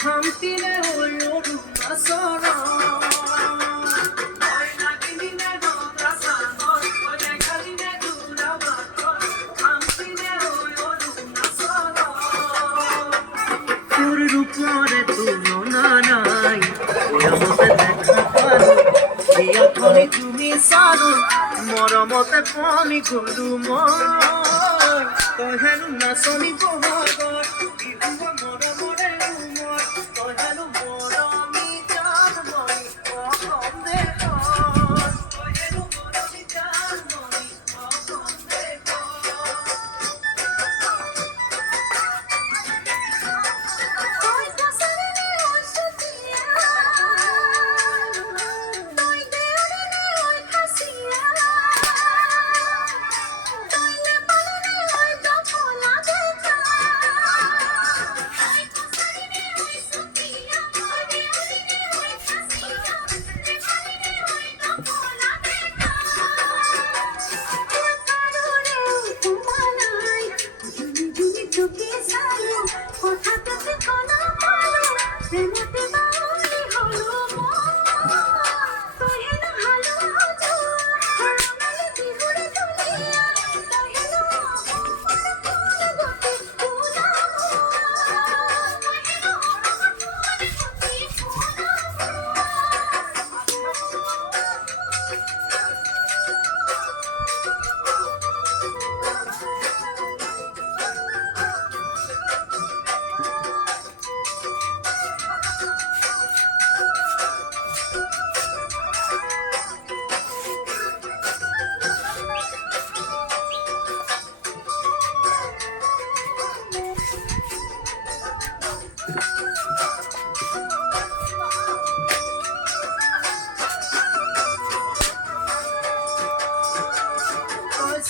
খামতিলে হইল রূপা সরা তোর রূপরে তুলনা নাই মতে দেখা পারো এখনই তুমি সারো মরমতে পানি গরু মই তই হেনু নাচনি বহগৰ বিহু মৰমৰে উমৰ তই হেনু মৰমি জানমণি অসম দেশৰ তই হেনু মৰমি জানমণি অসম দেশৰ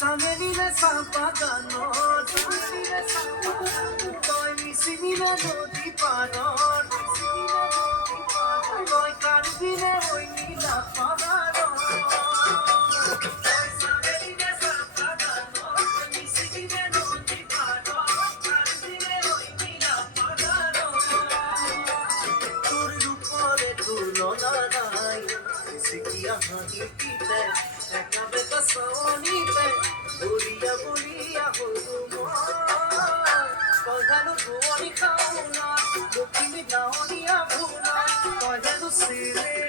সামেরিলে সাপাগানো সামেরিলে সাপাগানো তই মিছিমিলে নদী পাৰৰ মিছিমিলে নদী পাৰৰ তই কাৰবিলে হৈ নীলা পাহাৰৰ তই সামেরিলে সাপাগানো তই মিছিমিলে নদী পাৰৰ কাৰবিলে হৈ নীলা পাহাৰৰ তোৰ ৰূপৰে তুলনা নাই সিকিয়া হাঁহিতে একা বেকা সনিতে বলিয়া বলিয়া হলু মই হেনু ধুৱনি খাওঁ না লখিমী নাৱনীয়া ভুনা তই হেনু চিৰে